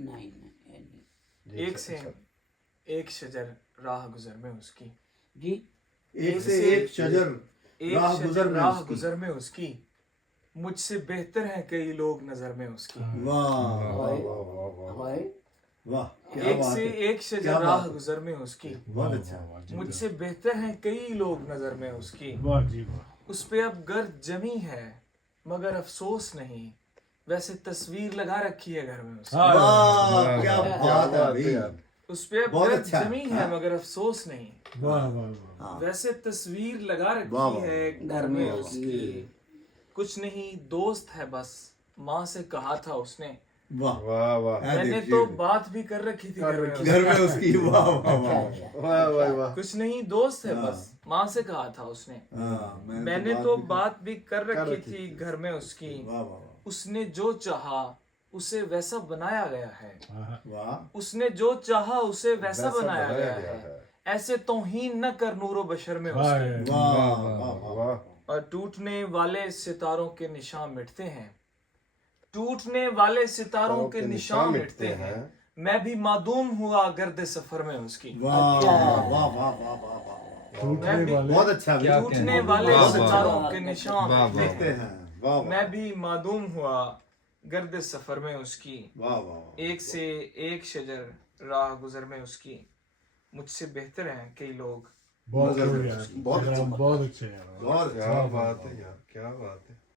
नहीं नहीं नहीं। एक से एक शजर राह गुजर में उसकी, जी एक से एक शजर राह गुजर में राह उसकी। गुजर में उसकी, मुझसे बेहतर हैं कई लोग नजर में उसकी। वाह वाह हवाए वाह वाह वाह हवाए वाह, क्या एक बात से है, एक क्या शजर बात राह है। गुजर में उसकी, बहुत अच्छा। मुझसे बेहतर हैं कई लोग नजर में उसकी। वाह जी वाह। उस पे अब गर्द जमी है मगर अफसोस नहीं, वैसे तस्वीर लगा रखी है घर में उसकी। वाह क्या बात है भाई। उस पे अब बहुत गर्द अच्छा, जमी है हाँ। मगर अफसोस नहीं, वाह वाह वाह। हाँ, वैसे तस्वीर लगा वाह, रखी वाह, है घर में उसकी। कुछ नहीं दोस्त है बस, माँ से कहा था उसने, वाह वाह वाह है, मैंने देखिए। तो बात भी कर रखी थी घर में उसकी। घर में उसकी। वाह वाह अच्छा वाह अच्छा वाह वाह वाह। कुछ नहीं दोस्त है हाँ। बस, माँ से कहा था उसने, हाँ, मैंने तो भी बात भी कर रखी रखी थी घर में उसकी। वाह वाह उसने जो चाहा उसे वैसा बनाया गया है, वाह उसने जो चाहा उसे वैसा वैसा बनाया बनाया गया गया है, है। ऐसे तौहीन न कर नूरो बशर में वाह उसके। वाह वाह वाह वाह। और टूटने वाले सितारों के निशान मिटते हैं, टूटने वाले सितारों के निशान मिटते हैं, मैं भी मादूम हुआ गर्द सफर में उसकी। वाह वाह वाह वाह वाह वाह वाह। टूटने मैं भी- वाले बहुत अच्छा भी। टूटने वाले वाह, वाह, सितारों वाह, के वाह, निशान वाह, मिटते देखते हैं, हैं। वाह वाह मैं भी मादूम हुआ गर्द सफर में उसकी। वाह वाह। एक से एक शजर राह गुजर में उसकी, मुझसे बेहतर हैं कई लोग। बहुत नजर में यार, उसकी। बहुत अच्छा। बहुत अच्छे यार। बहुत क्या बात है यार, क्या बात है।